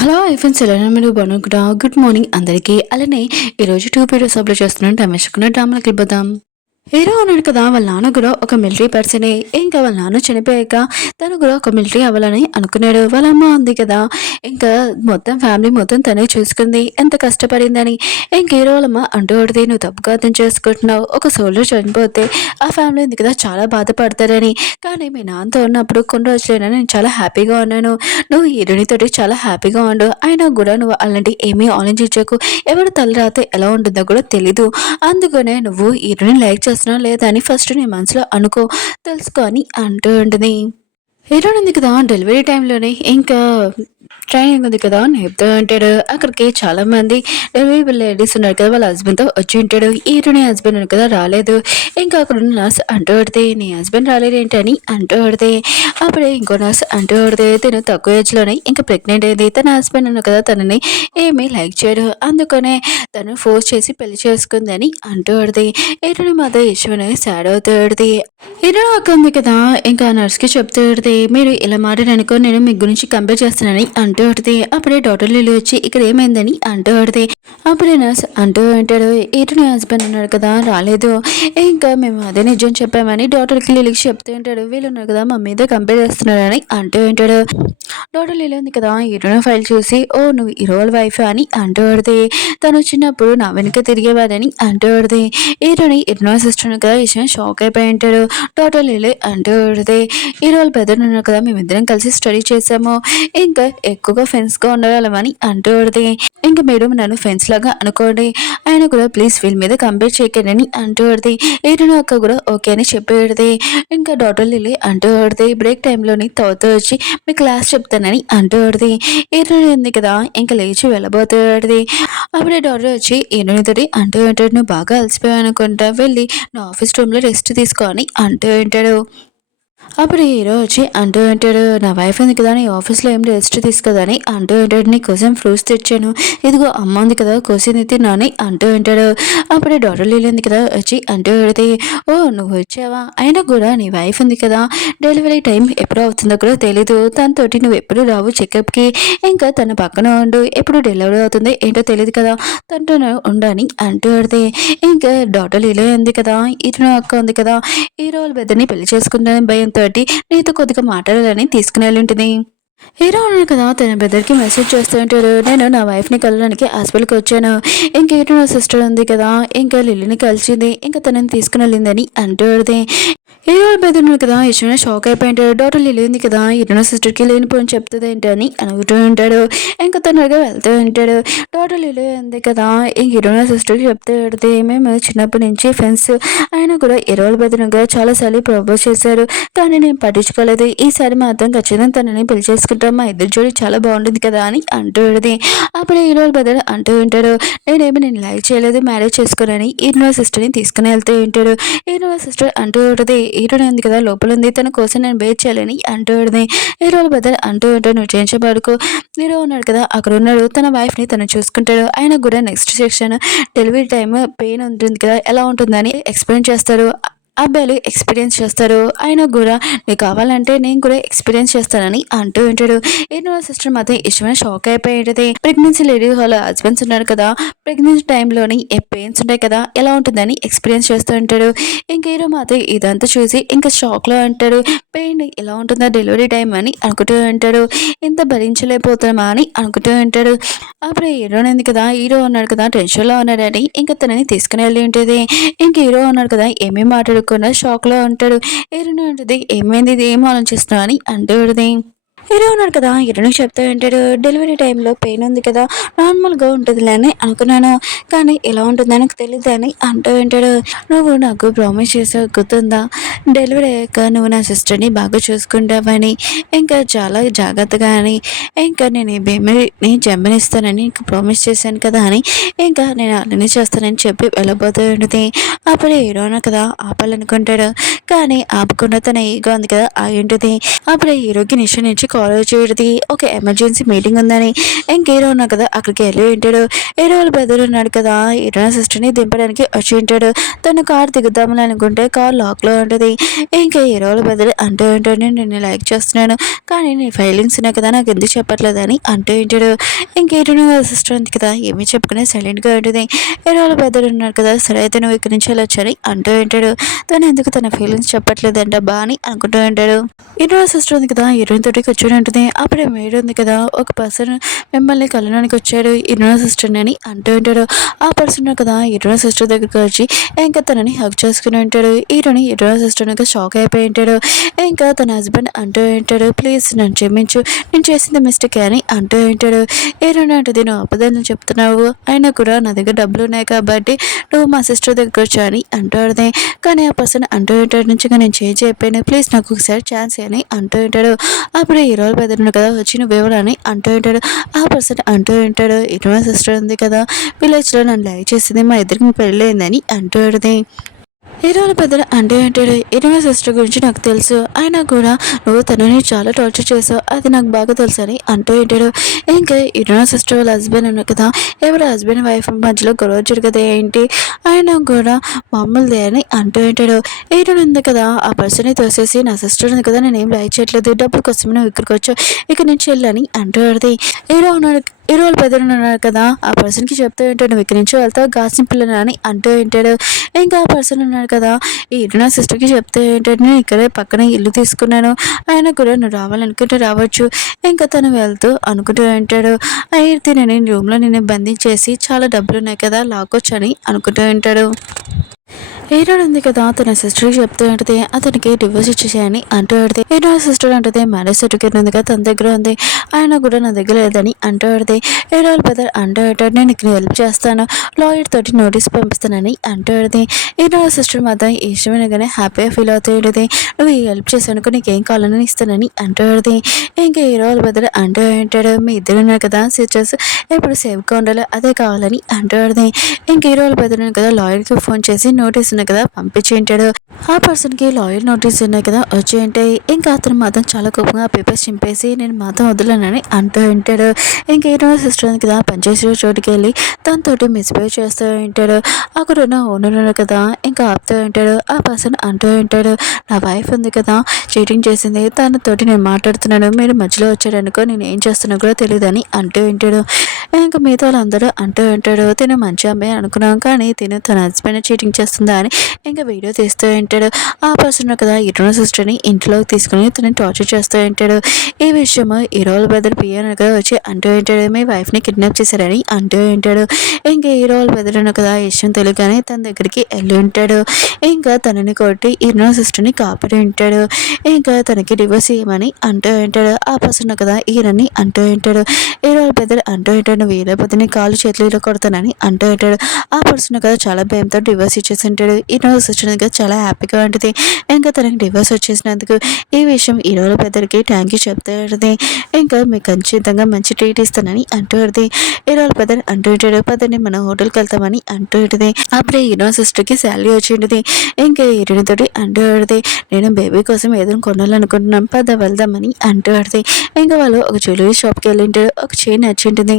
Hello friends, ఎలా మీరు బాగున్నారా? గుడ్ మార్నింగ్ అందరికీ. అలానే ఈరోజు 2 వీడియోస్ అప్లోడ్ చేస్తున్నాను. టైం డ్రామాకి వెళ్ళిపోదాం. హీరో ఉన్నాడు కదా, వాళ్ళ నాన్న కూడా ఒక మిలిటరీ పర్సనే. ఇంకా వాళ్ళ నాన్న చనిపోయాక తను కూడా ఒక మిలిటరీ అవ్వాలని అనుకున్నాడు. వాళ్ళ అమ్మ ఉంది కదా, ఇంకా మొత్తం ఫ్యామిలీ మొత్తం తనే చూసుకుంది, ఎంత కష్టపడిందని. ఇంక హీరో వాళ్ళమ్మ అంటూ ఒకటి, నువ్వు తప్పుగా అర్థం చేసుకుంటున్నావు, ఒక సోల్జర్ చనిపోతే ఆ ఫ్యామిలీ ఉంది కదా చాలా బాధపడతారని. కానీ మీ నాన్నతో ఉన్నప్పుడు కొన్ని రోజులైనా నేను చాలా హ్యాపీగా ఉన్నాను. నువ్వు హీరోనితోటి చాలా హ్యాపీగా ఉండు, అయినా కూడా నువ్వు అలాంటి ఏమీ ఆలోచించకు. ఎవరి తలరాత ఎలా ఉంటుందో కూడా తెలీదు. అందుకనే నువ్వు హీరోని లైక్ చేస్తున్నావు లేదా అని ఫస్ట్ నీ మనసులో అనుకో, తెలుసుకో అని అంటూ ఉంటుంది. హీరోయిన్ ఉంది కదా, డెలివరీ టైంలోనే ఇంకా ట్రైనింగ్ ఉంది కదా అని చెప్తూ ఉంటాడు. అక్కడికి చాలా మంది డెలివరీ లేడీస్ ఉన్నారు కదా, వాళ్ళ హస్బెండ్తో వచ్చి ఉంటాడు. హీరోని హస్బెండ్ ఉంది కదా రాలేదు. ఇంకా అక్కడ ఉన్న నర్స్ అంటూ పడితే, నీ హస్బెండ్ రాలేదేంటని అంటూ పడితే, అప్పుడే ఇంకో నర్స్ అంటూ పడితే, తను తక్కువ ఏజ్లోనే ఇంకా ప్రెగ్నెంట్ అయింది. తన హస్బెండ్ ఉన్న కదా తనని ఏమీ లైక్ చేయడు, అందుకనే తను ఫోర్స్ చేసి పెళ్లి చేసుకుందని అంటూ పడితే, హీరోని మాత్రం ఇష్టమని సాడ్ అవుతూ పడితే, హీరో అక్క ఉంది కదా, ఇంకా నర్స్కి చెప్తూ పడితే, మీరు ఇలా మాట్లాడనుకో, నేను మీ గురించి కంపేర్ చేస్తున్నానని అంటూ పడితే, అప్పుడే డాక్టర్ లిల్లీ వచ్చి ఇక్కడ ఏమైందని అంటూ పడితే, అప్పుడే నర్స్ అంటూ ఉంటాడు, హీరోని హస్బెండ్ ఉన్నాడు కదా రాలేదు, ఇంకా మేము అదే నిజం చెప్పామని డాక్టర్కి లిలీకి చెప్తూ ఉంటాడు. వీళ్ళు ఉన్నారు కదా మా మీద కంపేర్ చేస్తున్నారని అంటూ ఉంటాడు. డాక్టర్ లిల్లీ ఉంది కదా, హీరోయిన్ ఫైల్ చూసి, ఓ నువ్వు హీరో వాళ్ళ వైఫ్ అని అంటూ పడితే, తను చిన్నప్పుడు నా వెనుక తిరిగేవాడని అంటూ పడితే, హీరోని హీరో సిస్టర్ కదా ఈ విషయం షాక్ అయిపోయి ఉంటాడు. డాక్టర్ లిల్లీ అంటూ పడితే, హీరో వాళ్ళ బ్రదర్ ఉన్నారు కదా, మేమిద్దరం కలిసి స్టడీ చేసాము, ఇంకా ఎక్కువగా ఫ్రెండ్స్గా ఉండగలమని అంటూ పడితే, ఇంకా మీరు నన్ను ఫ్రెండ్స్ లాగా అనుకోండి, ఆయన కూడా ప్లీజ్ వీళ్ళ మీద కంపేర్ చేయకండి అని అంటూ పడితే, హీరోయిన్ అక్క కూడా ఓకే అని చెప్పి పెడితే, ఇంకా డాక్టర్ లిల్లీ అంటూ పడితే, బ్రేక్ టైంలోని తవ్వుతూ వచ్చి మీ క్లాస్ చెప్తానని అంటూ పడితే, హీరోయిన్ ఉంది కదా ఇంకా లేచి వెళ్ళబోతూ పడితే, అప్పుడే డాక్టర్ వచ్చి హీరోయిన్తోటి అంటూ ఉంటాడు, నువ్వు బాగా అలసిపోయావు అనుకుంటా, వెళ్ళి నా ఆఫీస్ రూమ్లో రెస్ట్ తీసుకో అని అంటూ ఉంటాడు. అప్పుడు హీరో వచ్చి అంటూ ఉంటాడు, నా వైఫ్ ఉంది కదా నీ ఆఫీస్లో ఏం రెస్ట్ తీసుకోదని అంటూ ఉంటాడు, నీ కోసం ఫ్రూట్స్ తెచ్చాను, ఇదిగో అమ్మ ఉంది కదా కోసింది తిన్నాని అంటూ ఉంటాడు. అప్పుడే డాక్టర్ లీలి ఉంది కదా వచ్చి అంటూ పెడితే, ఓ నువ్వు వచ్చావా, అయినా కూడా నీ వైఫ్ ఉంది కదా, డెలివరీ టైం ఎప్పుడు అవుతుందో కూడా తెలీదు, తనతోటి నువ్వు ఎప్పుడు రావు చెకప్కి, ఇంకా తన పక్కన ఉండు, ఎప్పుడు డెలివరీ అవుతుంది ఏంటో తెలియదు కదా, తనతో ఉండని అంటూ పెడితే, ఇంకా డాక్టర్ లీలి ఉంది కదా, ఇతను అక్క ఉంది కదా, హీరో వాళ్ళ పెద్దని పెళ్లి చేసుకుంటానని భయంతో నీతో కొద్దిగా మాట్లాడాలని తీసుకుని వెళ్ళి ఉంటుంది. హీరో ఉన్నాడు కదా, తన బ్రదర్కి మెసేజ్ చేస్తూ ఉంటాడు, నేను నా వైఫ్ని కలవడానికి హాస్పిటల్కి వచ్చాను, ఇంకా హీరో నా సిస్టర్ ఉంది కదా ఇంకా లిల్లీని కలిసింది, ఇంకా తనని తీసుకుని వెళ్ళిందని అంటూ హీరో బ్రదర్ ఉన్నాడు కదా, ఇష్టమైన షాక్ అయిపోయి ఉంటాడు. డాక్టర్ లిల్లీ ఉంది కదా, హీరో సిస్టర్కి లేనిపోని చెప్తుంది ఏంటని అనుకుంటూ ఉంటాడు. ఇంకా తొందరగా వెళ్తూ ఉంటాడు. డాక్టర్ లిల్లీ ఉంది కదా, ఈ హీరో సిస్టర్కి చెప్తూ పెడితే, మేము చిన్నప్పటి నుంచి ఫ్రెండ్స్, ఆయన కూడా హీరో బ్రదర్ కదా చాలాసార్లు ప్రపోజ్ చేశారు, కానీ నేను పట్టించుకోలేదు, ఈసారి మాత్రం ఖచ్చితంగా తనని పెళ్లి చేసుకుంటాం, మా ఇద్దరు జోడి చాలా బాగుంటుంది కదా అని అంటూ ఉంటుంది. అప్పుడు హీరో బ్రదర్ అంటూ ఉంటాడు, నేను లైక్ చేయలేదు, మ్యారేజ్ చేసుకోనని హీరో సిస్టర్ని తీసుకుని వెళ్తూ ఉంటాడు. హీరో సిస్టర్ అంటూ ఉంటుంది, హీరోని ఉంది కదా లోపల ఉంది, తన కోసం నేను వెయిట్ చేయాలని అంటూ ఉంటుంది. హీరో బ్రదర్ అంటూ ఉంటాడు, నువ్వు చేయించబడుకో, హీరో ఉన్నాడు కదా అక్కడ ఉన్నాడు, తన వైఫ్ని తను చూసుకుంటాడు. ఆయన కూడా next section delivery time pain ఉంటుంది కదా ఎలా ఉంటుందని ఎక్స్ప్లెయిన్ చేస్తారు. అబ్బాయిలు ఎక్స్పీరియన్స్ చేస్తారు, ఆయన కూడా నీకు కావాలంటే నేను కూడా ఎక్స్పీరియన్స్ చేస్తానని అంటూ ఉంటాడు. ఏంటో సిస్టర్ మాత్రం ఇష్టమైన షాక్ అయిపోయి ఉంటుంది. ప్రెగ్నెన్సీ లేడీ వాళ్ళ హస్బెండ్స్ ఉన్నారు కదా, ప్రెగ్నెన్సీ టైంలోని పెయిన్స్ ఉంటాయి కదా ఎలా ఉంటుందని ఎక్స్పీరియన్స్ చేస్తూ ఉంటాడు. ఇంకా హీరో మాత్రం ఇదంతా చూసి ఇంకా షాక్లో అంటాడు, పెయిన్ ఎలా ఉంటుందా డెలివరీ టైం అని అనుకుంటూ ఉంటాడు, ఇంత భరించలేకపోతామా అని అనుకుంటూ ఉంటాడు. అప్పుడు హీరోని ఉంది కదా, హీరో ఉన్నాడు కదా టెన్షన్లో ఉన్నాడని ఇంకా తనని తీసుకుని వెళ్ళి ఉంటుంది. ఇంక హీరో ఉన్నాడు కదా ఏమీ మాట్లాడకుండా షాక్లో ఉంటాడు. హీరోయిన్ ఉంటుంది, ఏమైంది ఇది ఏం ఆలోచిస్తున్నావు అని అంటూ ఉంటుంది. హీరో ఉన్నాడు కదా, హీరోని చెప్తూ ఉంటాడు, డెలివరీ టైంలో పెయిన్ ఉంది కదా నార్మల్గా ఉంటుందిలే అని అనుకున్నాను, కానీ ఎలా ఉంటుందో నాకు తెలియదు అని అంటూ ఉంటాడు. నువ్వు నాకు ప్రామిస్ చేసావు గుర్తుందా, డెలివరీ అయ్యాక నువ్వు నా సిస్టర్ని బాగా చూసుకుంటావని, ఇంకా చాలా జాగ్రత్తగా అని, ఇంకా నేను ఈ బేబీని జన్మనిస్తానని నీకు ప్రామిస్ చేశాను కదా అని, ఇంకా నేను అలానే చేస్తానని చెప్పి వెళ్ళబోతూ ఉంటుంది. అప్పుడు హీరోను కదా ఆపాలనుకుంటాడు, కానీ ఆపకుండా తన ఈగో ఉంది కదా ఆగి ఉంటుంది. అప్పుడు హీరోకి నిష నుంచి కాలేజీది ఒక ఎమర్జెన్సీ మీటింగ్ ఉందని ఇంక హీరో ఉన్నాడు కదా అక్కడికి వెళ్ళి ఉంటాడు. హీరో వాళ్ళ బ్రదర్ ఉన్నాడు కదా హీరో సిస్టర్ని దింపడానికి వచ్చి ఉంటాడు. తను కార్ దిగుదామని అనుకుంటే కార్ లాక్లో ఉంటుంది. ఇంకా హీరో వాళ్ళ బ్రదర్ అంటూ ఉంటాడు, నేను నిన్ను లైక్ చేస్తున్నాను కానీ నీ ఫైలింగ్స్ ఉన్నాయి కదా నాకు ఎందుకు చెప్పట్లేదని అంటూ ఉంటాడు. ఇంక హీరో సిస్టర్ ఉంది కదా ఏమీ చెప్పుకునే సైలెంట్గా ఉంటుంది. హీరో వాళ్ళ బ్రదర్ ఉన్నాడు కదా సరే అయితే నువ్వు ఇక్కడి నుంచి వెళ్ళొచ్చని అంటూ ఉంటాడు. తను ఎందుకు తన ఫీలింగ్స్ చెప్పట్లేదంట బా అని అనుకుంటూ ఉంటాడు. హీరో సిస్టర్ ఉంది కదా హీరోయిన్ తోటి కూర్చొని ఉంటుంది. అప్పుడే మేడ్ ఉంది కదా ఒక పర్సన్ మిమ్మల్ని కలవడానికి వచ్చాడు హీరో సిస్టర్ అని అంటూ ఉంటాడు. ఆ పర్సన్ కదా హీరో సిస్టర్ దగ్గరికి వచ్చి ఇంకా తనని హక్ చేసుకుని ఉంటాడు. హీరో సిస్టర్ షాక్ అయిపోయి ఉంటాడు. ఇంకా తన హస్బెండ్ అంటూ ఉంటాడు, ప్లీజ్ నన్ను క్షమించు నేను చేసింది మిస్టేక్ అని అంటూ ఉంటాడు. హీరోయిన్ అంటది, నువ్వు అబద్ధాలను చెప్తున్నావు అయినా కూడా నా దగ్గర డబ్బులు ఉన్నాయి కాబట్టి నువ్వు మా సిస్టర్ దగ్గరికి వచ్చా అని అంటాడు. కానీ ఆ పర్సన్ అంటూ ఉంటాడు, నుంచి నేను చేంజ్ అయిపోయాను ప్లీజ్ నాకు ఒకసారి ఛాన్స్ అని అంటూ ఉంటాడు. అప్పుడు హీరో బెదరును కదా వచ్చి నువ్వెవరు అని అంటూ ఉంటాడు. ఆ పర్సన్ అంటూ ఉంటాడు, హీరో సిస్టర్ ఉంది కదా విలేజ్లో నన్ను లైక్ చేసింది మా ఇద్దరికి పెళ్ళయిందని అంటూ ఉంటుంది. హీరోల పెద్దలు అంటే అంటాడు, హీరోయిన్ సిస్టర్ గురించి నాకు తెలుసు అయినా కూడా నువ్వు తనని చాలా టార్చర్ చేసావు అది నాకు బాగా తెలుసు అని అంటూ ఉంటాడు. ఇంకా హీరోయిన్ సిస్టర్ వాళ్ళ హస్బెండ్ ఉన్నారు కదా ఎవరు హస్బెండ్ వైఫ్ మధ్యలో గొడవ జరగదు ఏంటి అయినా కూడా మామూలుదే అని అంటూ ఉంటాడు. హీరోయిన్ ఉంది కదా ఆ పర్సన్ని తోసేసి నా సిస్టర్ ఉంది కదా నేను ఏం లైక్ చేయట్లేదు డబ్బుల కోసం నువ్వు ఇక్కడికి వచ్చావు ఇక నుంచి వెళ్ళని అంటూ ఉంటుంది. హీరో ఉన్నాడు హీరో వాళ్ళ పెద్దలు ఉన్నారు కదా ఆ పర్సన్కి చెప్తూ ఉంటాడు నువ్వు ఇక్కడి నుంచి వెళ్తావు గాసిన పిల్లని అని అంటూ ఉంటాడు. ఇంకా ఆ పర్సన్ ఉన్నాడు కదా ఈ నా సిస్టర్కి చెప్తే ఏంటంటే నేను ఇక్కడే పక్కన ఇల్లు తీసుకున్నాను ఆయన కూడా నువ్వు రావాలనుకుంటే రావచ్చు ఇంకా తను వెళ్తూ అనుకుంటూ ఉంటాడు. అయితే నేను రూమ్లో నిన్ను బంధించేసి చాలా డబ్బులు ఉన్నాయి కదా లాక్కొచ్చు అని అనుకుంటూ ఉంటాడు. హీరోయిన్ ఉంది కదా తన సిస్టర్కి చెప్తూ ఉంటుంది అతనికి డివోర్స్ ఇచ్చేసాయని అంటూ ఉంటుంది. హీరో సిస్టర్ అంటుంది మ్యారేజ్ సర్టిఫికేట్ ఉంది కదా తన దగ్గర ఉంది ఆయన కూడా నా దగ్గర లేదని అంటూ ఉంటుంది. హీరో బ్రదర్ అంటూ ఉంటాడు నేను ఇక్కడ హెల్ప్ చేస్తాను లాయర్ తోటి నోటీస్ పంపిస్తానని అంటూ ఉంటుంది. హీరో సిస్టర్ మాత్రం ఇష్టమైనగానే హ్యాపీగా ఫీల్ అవుతూ ఉంటుంది. నువ్వు ఈ హెల్ప్ చేసానుకో నీకేం కావాలని ఇస్తానని అంటూ ఉంటుంది. ఇంకా హీరో బ్రదర్ అంటూ ఉంటాడు మీ ఇద్దరు ఉన్నారు కదా సిస్టర్స్ ఎప్పుడు సేఫ్గా ఉండాలి అదే కావాలని అంటూ ఉంటుంది. ఇంక హీరో బ్రదర్ కదా లాయర్కి ఫోన్ చేసి నోటీస్ ఉన్నాయి కదా పంపించేంటాడు. ఆ పర్సన్కి లాయర్ నోటీస్ ఉన్నాయి కదా వచ్చేయంటాయి. ఇంకా అతను మాత్రం చాలా కోపంగా పేపర్స్ చింపేసి నేను మాత్రం వదలనని అంటూ ఉంటాడు. ఇంకా హీరో సిస్టర్ కదా పనిచేసే చోటుకి వెళ్ళి తనతోటి మిస్బిహేవ్ చేస్తూ ఉంటాడు. అక్కడ ఉన్న ఓనర్ కదా ఇంకా ఆపుతూ ఉంటాడు. ఆ పర్సన్ అంటూ ఉంటాడు నా వైఫ్ ఉంది కదా చీటింగ్ చేసింది తనతోటి నేను మాట్లాడుతున్నాను మీరు మధ్యలో వచ్చాడనుకో నేను ఏం చేస్తున్నా కూడా తెలియదని అంటూ ఉంటాడు. ఇంకా మిగతా వాళ్ళందరూ అంటూ ఉంటాడు తిను మంచి అమ్మాయి అనుకున్నాం కానీ తిను తన హస్బెండ్ చీటింగ్ చేస్తుందా అని ఇంకా వీడియో తీస్తూ ఉంటాడు. ఆ పర్సన్ కదా హీరో సిస్టర్ని ఇంట్లోకి తీసుకుని తనని టార్చర్ చేస్తూ ఉంటాడు. ఈ విషయం హీరోల బ్రదర్ పియన్ కదా వచ్చి అంటూ ఉంటాడు మీ వైఫ్ని కిడ్నాప్ చేశారని అంటూ ఉంటాడు. ఇంకా హీరోల బ్రదర్ కదా ఈ విషయం తెలియగానే తన దగ్గరికి వెళ్ళి ఉంటాడు. ఇంకా తనని కొట్టి హీరో సిస్టర్ని కాపాడి ఉంటాడు. ఇంకా తనకి డివోర్స్ ఇవ్వమని అంటూ ఉంటాడు. ఆ పర్సన్ కదా హీరోని అంటూ ఉంటాడు. హీరోల బ్రదర్ అంటూ ఉంటాడు వేరే నీ కాలు చేతులు కొడతానని అంటూ ఉంటాడు. ఆ పర్సన్ కదా చాలా భయంతో డివోర్స్ ఇచ్చేసి ఉంటాడు. హీరో సిస్టర్ కదా చాలా హ్యాపీగా ఉంటుంది. ఇంకా తనకి డివోర్స్ వచ్చేసినందుకు ఈ విషయం హీరోల పెద్దరికి థ్యాంక్ యూ చెప్తూ ఉంటుంది. ఇంకా మీకు ఖచ్చితంగా మంచి ట్రీట్ ఇస్తానని అంటూ ఉంటుంది. హీరోల పెద్దరు అంటూ ఉంటాడు పదని మనం హోటల్కి వెళ్తామని అంటూ ఉంటుంది. అప్పుడే హీరో సిస్టర్కి శాలరీ వచ్చి ఉంటుంది. ఇంకా హీరోయిన్ తోటి అంటూ ఉంటుంది నేను బేబీ కోసం ఏదైనా కొనాలనుకుంటున్నాను పద వెళ్దామని అంటూ ఉంటుంది. ఇంకా వాళ్ళు ఒక జ్యువెలరీ షాప్కి వెళ్ళి ఉంటాడు. ఒక చైన్ నచ్చి ఉంటుంది.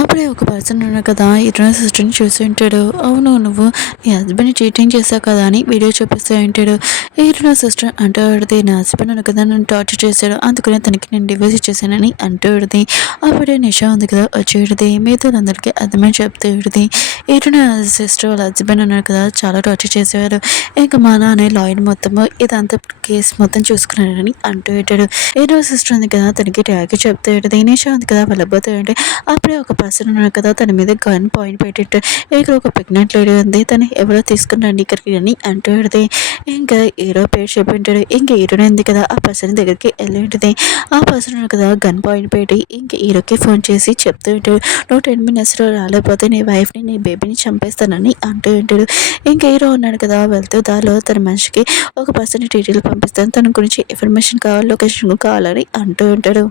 అప్పుడే ఒక పర్సన్ ఉన్నాడు కదా హీరో సిస్టర్ని చూసి ఉంటాడు. అవును నువ్వు నీ హస్బెండ్ చీటింగ్ చేసావు కదా అని వీడియో చూపిస్తూ ఉంటాడు. హీరో సిస్టర్ అంటూ ఉంటుంది నా హస్బెండ్ ఉంది కదా నన్ను టార్చర్ చేశాడు అందుకనే తనకి నేను డివోర్స్ ఇచ్చేసానని అంటూ ఉంటుంది. అప్పుడే నిషా ఉంది కదా వచ్చేది మీతో అందరికీ అర్థమని చెప్తూ ఉంటుంది. హీరో సిస్టర్ వాళ్ళ హస్బెండ్ ఉన్నారు కదా చాలా టార్చర్ చేసేవారు ఇంకా మా నాన్న లాయర్ మొత్తము ఇదంతా కేసు మొత్తం చూసుకున్నాడని అంటూ ఉంటాడు. హీరో సిస్టర్ ఉంది కదా తనకి ట్యాగ్ చెప్తూ ఉంటుంది. నిషా ఉంది కదా వెళ్ళబోతూ ఉంటే అప్పుడే ఒక పర్సన్ ఉన్నారు కదా తన మీద గన్ పాయింట్ పెట్టేట్టు ఇక్కడ ఒక ప్రెగ్నెంట్ లేడీ ఉంది తను ఎవరో తీసుకురండి ఇక్కడికి అని అంటూ ఉంటుంది. ఇంకా హీరో పేరు చెప్పింటాడు. ఇంకా హీరోనే ఉంది కదా ఆ పర్సన్ దగ్గరికి వెళ్ళి ఉంటుంది. ఆ పర్సన్ ఉన్నారు కదా గన్ పాయింట్ పెట్టి ఇంకా హీరోకి ఫోన్ చేసి చెప్తూ ఉంటాడు నువ్వు 10 minutesలో రాలేకపోతే నీ వైఫ్ని నీ బేబీని చంపేస్తానని అంటూ ఉంటాడు. ఇంకా హీరో ఉన్నాడు కదా వెళ్తూ దారిలో తన మనిషికి ఒక పర్సన్ డీటెయిల్ పంపిస్తాను తన గురించి ఇన్ఫర్మేషన్ కావాలి లొకేషన్ కావాలని అంటూ ఉంటాడు.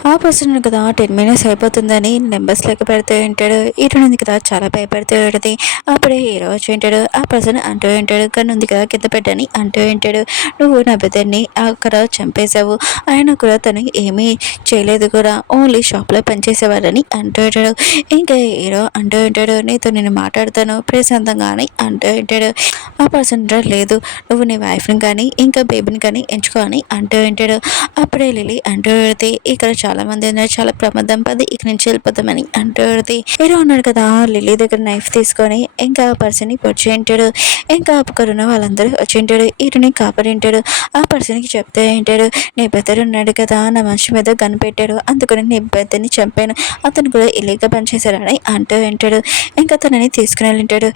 ఆ పర్సన్ కదా 10 మినిట్స్ అయిపోతుందని నెంబర్స్ లెక్క పెడుతూ ఉంటాడు. ఇటునుంది కదా చాలా భయపడుతూ ఉంటది. అప్పుడే హీరో వచ్చి ఉంటాడు. ఆ పర్సన్ అంటూ ఉంటాడు, "కన్నుంది కదా కింద పెట్టని" అంటూ ఉంటాడు. "నువ్వు నా బిడ్డని అక్కడ చంపేశావు. అయినా కూడా తను ఏమీ చేయలేదు కూడా. ఓన్లీ షాప్‌లో పనిచేసేవాడని" అంటూ ఉంటాడు. ఇంకా హీరో అంటూ ఉంటాడు, "నీతో నేను మాట్లాడతాను ప్రశాంతంగా" అని అంటూ ఉంటాడు. ఆ పర్సన్ లేదు, "నువ్వు నీ వైఫ్‌ని కానీ, ఇంకా బేబీని కానీ ఎంచుకో" అని అంటూ ఉంటాడు. అప్పుడే లిలీ అంటూ ఉంటది, "ఇక్కడ చాలామంది ఉన్నారు. చాలా ప్రమాదం పది ఇక్కడి నుంచి వెళ్ళిపోదామని" అంటూ ఉంటది. హీరో ఉన్నాడు కదా లిల్లీ దగ్గర నైఫ్ తీసుకొని ఇంకా ఆ పర్సన్‌ని పొడిచి ఉంటాడు. ఇంకా అక్కడున్న వాళ్ళందరూ వచ్చి ఉంటాడు. హీరోని కాపాడి ఉంటాడు. ఆ పర్సన్‌కి చెప్తూ ఉంటాడు, "నీ బ్రదర్ ఉన్నాడు కదా నా మనిషి మీద గన్ పెట్టాడు. అందుకని నీ బ్రదర్‌ని చంపాను. అతను కూడా ఇల్లీగల్‌గా పనిచేశాడని" అంటూ ఉంటాడు. ఇంకా తనని తీసుకుని వెళ్ళింటాడు.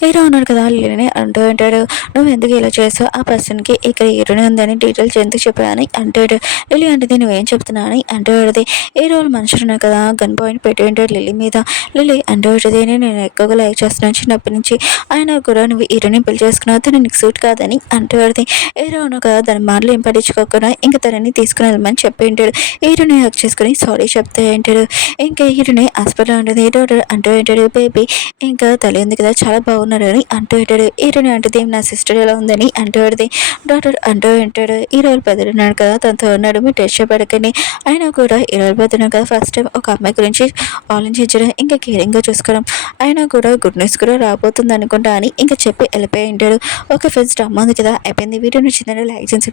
హీరో ఉన్నాడు కదా లిల్లీని అంటూ ఉంటాడు, "నువ్వు ఎందుకు ఇలా చేసావు? ఆ పర్సన్‌కి ఇక్కడ హీరోయిన్ ఉందని డీటెయిల్స్ ఎందుకు చెప్పావని" అంటాడు. లిల్లీ అంటది, "నువ్వేం చెప్తున్నావు" అని అంటూ ఉంటది. హీరో వాళ్ళ మనుషులు ఉన్నారు కదా గన్ పాయింట్ పెట్టి ఉంటాడు లిల్లీ మీద. లిల్లీ అంటూ ఉంటది, "నేను ఎక్కువగా లైక్ చేస్తున్నాను చిన్నప్పటి నుంచి. అయినా కూడా నువ్వు హీరోని పెళ్లి చేసుకున్నావు. తను నీకు సూట్ కాదని" అంటూ ఉంటది. హీరో ఉన్నాడు కదా దాని మాటలు ఏం పట్టించుకోకుండా ఇంక తనని తీసుకుని వెళ్ళమని చెప్పి ఉంటాడు. హీరోని హగ్ చేసుకొని సారీ చెప్తూ ఉంటాడు. ఇంకా హీరోని హాస్పిటల్‌లో ఉంటుంది. డాక్టర్ అంటూ ఉంటాడు, "బేబీ ఇంకా తల్లి ఉంది కదా చాలా బాగున్నారు" అని అంటూ ఉంటాడు. హీరోయిన్ అంటది, "నా సిస్టర్ ఎలా ఉందని" అంటూ ఉంటది. డాక్టర్ అంటూ ఉంటాడు, "హీరో వాళ్ళ బ్రదర్ ఉన్నాడు కదా తనతో ఉన్నాడు మీరు టెన్షన్ పడకండి. అయినా కూడా హీరో వాళ్ళ బ్రదర్ ఉన్నాడు కదా ఫస్ట్ టైం ఒక అమ్మాయి గురించి ఆలోచించడం ఇంకా కేరింగ్‌గా చూసుకోవడం అయినా కూడా గుడ్ న్యూస్ కూడా రాబోతుంది అనుకుంటా" అని ఇంకా చెప్పి వెళ్ళిపోయి ఉంటాడు. ఓకే ఫ్రెండ్స్, డ్రామా ఉంది కదా అయిపోయింది. వీడియో నచ్చిందని లైక్ చేసి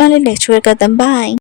మళ్ళీ నెక్స్ట్ వీడియో కలుద్దాం. బాయ్.